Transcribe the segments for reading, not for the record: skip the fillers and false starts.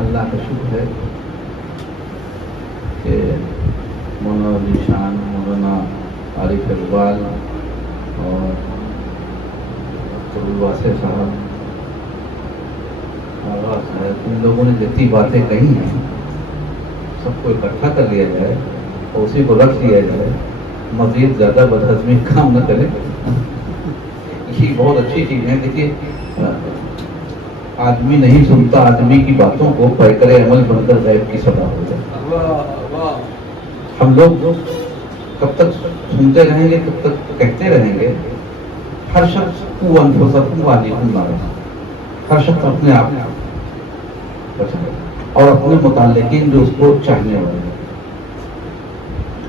اللہ کا شکر ہے کہ مولانا علی شان، مولانا عارف اقبال اور عبدالواسع صاحب، آغا صاحب، ان لوگوں نے جتنی باتیں کہی ہیں سب کو اکٹھا کر لیا جائے اور اسی کو رکھ دیا جائے، مزید زیادہ بدہضمی کام نہ کرے، یہ بہت اچھی چیز ہے۔ دیکھیے آدمی نہیں سنتا آدمی کی باتوں کو، پیکر عمل بن کر غیب کی صدا ہو جائے۔ ہم لوگ کب تک سنتے رہیں گے، کب تک کہتے رہیں گے؟ ہر شخص کو انفسکم واہلیکم نارا، ہر شخص اپنے آپ بچائے اور اپنے متعلقین جو اس کو چاہنے والے ہیں،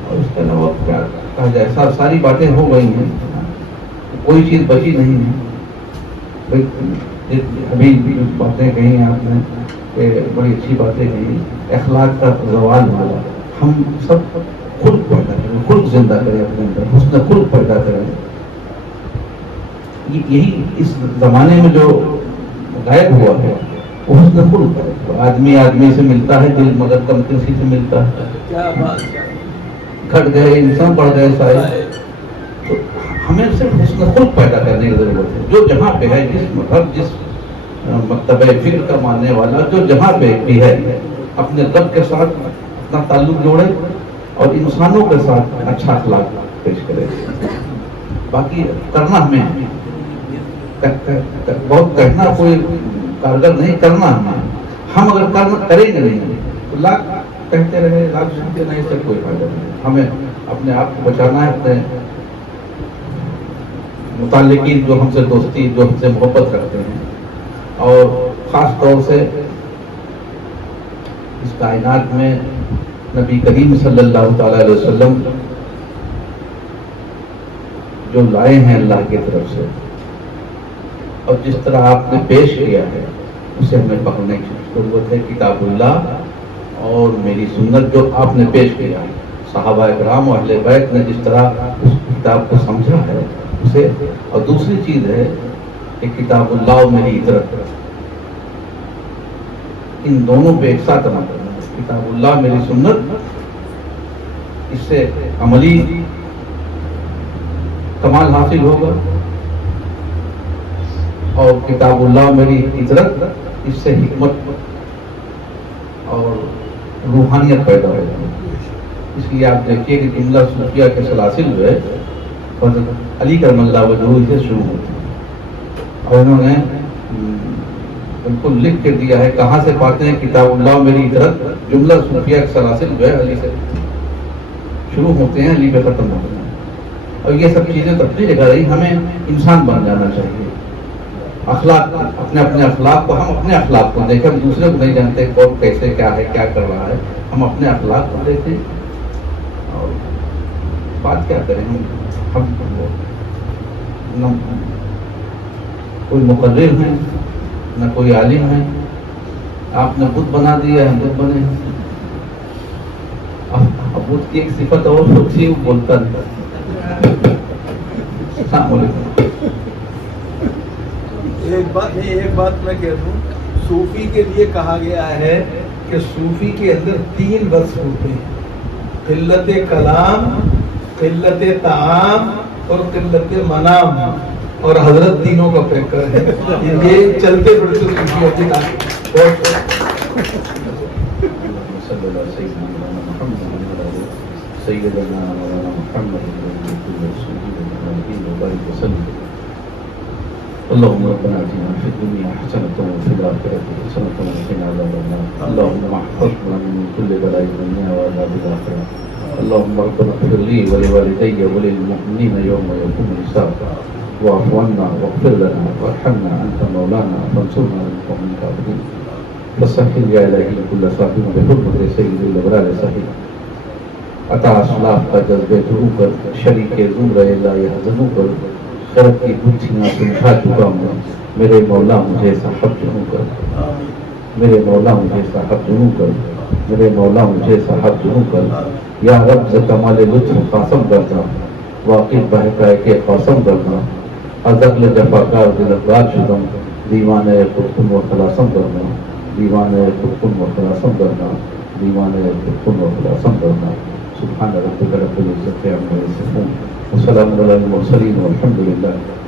اور اس کے علاوہ کیا کہا جائے، ساری باتیں ہو گئی ہیں، کوئی چیز بچی نہیں ہے۔ ابھی باتیں کہی ہیں آپ نے کہ بڑی اچھی باتیں کہی، اخلاق کا زوال ہوا، ہم سب خلق پیدا کریں، خلق زندہ کریں اپنے اندر، حسن خلق پیدا کریں۔ یہی اس زمانے میں جو غائب ہوا ہے وہ حسن خلق ہے۔ آدمی آدمی سے ملتا ہے، دل مگر کم کسی سے ملتا ہے، گھٹ گئے انسان بڑھ گئے سائے۔ تو ہمیں صرف حسن خلق پیدا کرنے کی ضرورت ہے۔ جو جہاں پہ ہے، جس مذہب، جس مکتبہ فکر کا ماننے والا جو جہاں پہ بھی ہے، اپنے رب کے ساتھ اپنا تعلق جوڑے اور انسانوں کے ساتھ اچھا اخلاق پیش کرے۔ باقی کرنا ہمیں بہت کہنا کوئی کارگر نہیں، کرنا ہمیں۔ ہم اگر کریں گے نہیں تو لاکھ کہتے رہے، لاکھ سنتے نہیں، سے کوئی فائدہ نہیں۔ ہمیں اپنے آپ کو بچانا ہے، اپنے متعلقین جو ہم سے دوستی، جو ہم سے محبت رکھتے ہیں، اور خاص طور سے اس کائنات میں نبی کریم صلی اللہ تعالی علیہ وسلم جو لائے ہیں اللہ کی طرف سے، اور جس طرح آپ نے پیش کیا ہے اسے ہمیں پکڑنے کی ضرورت ہے۔ کتاب اللہ اور میری سنت جو آپ نے پیش کیا، صحابہ کرام اور اہل بیت نے جس طرح اس کتاب کو سمجھا ہے اسے، اور دوسری چیز ہے کہ کتاب اللہ اور میری اطرت، ان دونوں پہ ایک ساتھ عمل کرنا۔ کتاب اللہ میری سنت، اس سے عملی کمال حاصل ہوگا، اور کتاب اللہ میری اطرت، اس سے حکمت اور روحانیت پیدا ہوگی۔ اس لیے آپ دیکھیے کہ جملہ صوفیہ کے سلاسل جو ہے حضرت علی کرم اللہ وجہہ سے شروع ہوتے ہیں، اور انہوں نے بالکل لکھ کے دیا ہے کہاں سے پاتے ہیں کتاب اللہ میری اطرت۔ جملہ صوفیہ کے سلاسل جو ہے علی سے شروع ہوتے ہیں، علی پہ ختم ہوتے ہیں، اور یہ سب چیزیں تبدیل کر رہی۔ ہمیں انسان بن جانا چاہیے، اخلاق، اپنے اخلاق کو، ہم اپنے اخلاق کو دیکھیں، ہم دوسرے کو نہیں جانتے کون کیسے کیا ہے، کیا کر رہا ہے، ہم اپنے اخلاق کو دیکھیں۔ اور بات کیا کریں، ہم نہ کوئی مقرر ہیں نہ کوئی عالم ہے، آپ نے بت بنا دیا، ہم بت بنے۔ اب بت کی ایک صفت اور ہوتی ہے، وہ بولتا نہیں۔ السلام علیکم۔ ایک بات میں کہہ دوں، صوفی کے لیے کہا گیا ہے کہ صوفی کے اندر 3 وصف ہوتے ہیں: قلت کلام، قلت طعام اور قلت منام، اور حضرت تینوں کا پیکر ہے۔ یہ چلتے پھرتے صوفیت کا سیدنا مولانا محمد اللهم ربنا آتنا في الدنيا حسنة وفي الآخرة حسنة وقنا عذاب النار اللهم احفظنا من كل بلاء الدنيا وعذاب الآخرة اللهم ربنا اغفر لي ولوالدي وللمؤمنين يوم يقوم الحساب واعف عنا واغفر لنا وارحمنا أنت مولانا فانصرنا على القوم الكافرين فسهل يا إلهي كل صاحب بحرمة سيد الأبرار صحيح عطا اسلاف کا جذبے ضرور کر شریک زمرہ لا يحزنوں کر خرد کی گتھیاں سمجھا چکا ہوں میرے مولا مجھے صاحب جنوں کر میرے مولا مجھے صاحب جنوں کر میرے مولا مجھے صاحب جنوں کر یا رب ز کمال لطف قاسم کرنا واقف بہکائے کے قاسم کرنا ازغل جفاکار دل افراد شدم دیوانہ قطن و خلاصم کرنا دیوان خودکن و خلاصم کرنا، دیوان خودکن و خلاصم کرنا. سبحان ربک رب العزت عما یصفون وسلام علی المرسلین والحمد للہ